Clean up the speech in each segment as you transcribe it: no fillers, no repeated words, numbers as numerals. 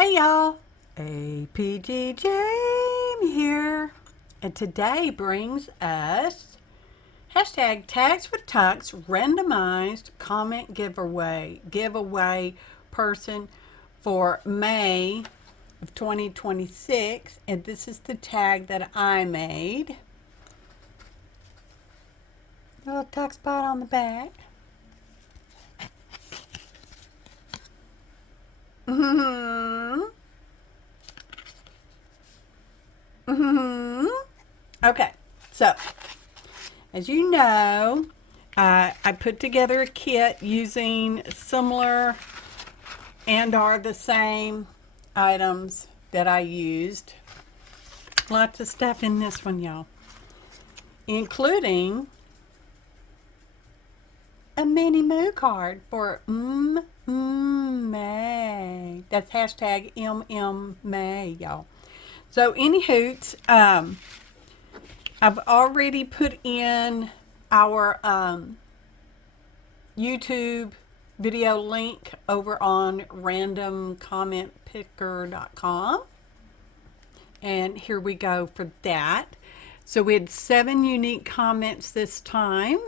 Hey y'all, APG Jamie here, and today brings us hashtag tags with tux randomized comment giveaway person for May of 2026, and this is the tag that I made. A little tuck spot on the back. Okay, so as you know, I put together a kit using similar and are the same items that I used. Lots of stuff in this one, y'all, including a mini moo card for May. That's hashtag May, y'all. So any hoots, I've already put in our YouTube video link over on randomcommentpicker.com. And here we go for that. So we had 7 unique comments this time,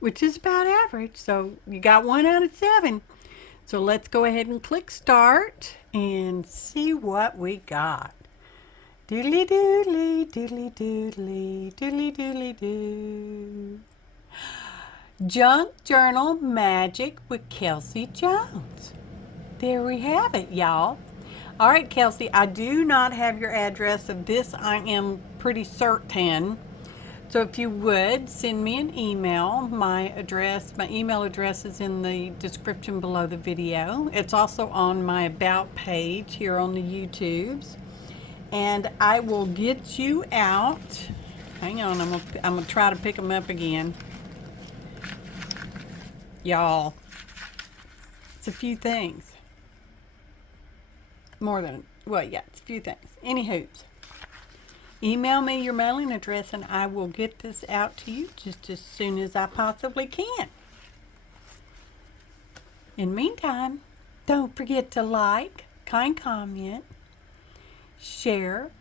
which is about average. So you got 1 out of 7. So let's go ahead and click start and see what we got. Doodly doodly, doodly doodly, doodly doodly doo. Junk Journal Magic with Kelsey Jones. There we have it, y'all. All right, Kelsey, I do not have your address of this. I am pretty certain. So if you would, send me an email. My email address is in the description below the video. It's also on my About page here on the YouTubes. And I will get you out. Hang on, I'm gonna try to pick them up again. Y'all, it's a few things. More than, well, yeah, it's a few things. Anywho, email me your mailing address and I will get this out to you just as soon as I possibly can. In the meantime, don't forget to like, comment, share,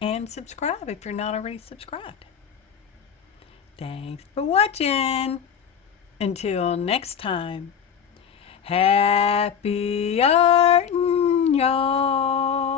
and subscribe if you're not already subscribed. Thanks for watching. Until next time, happy artin', y'all.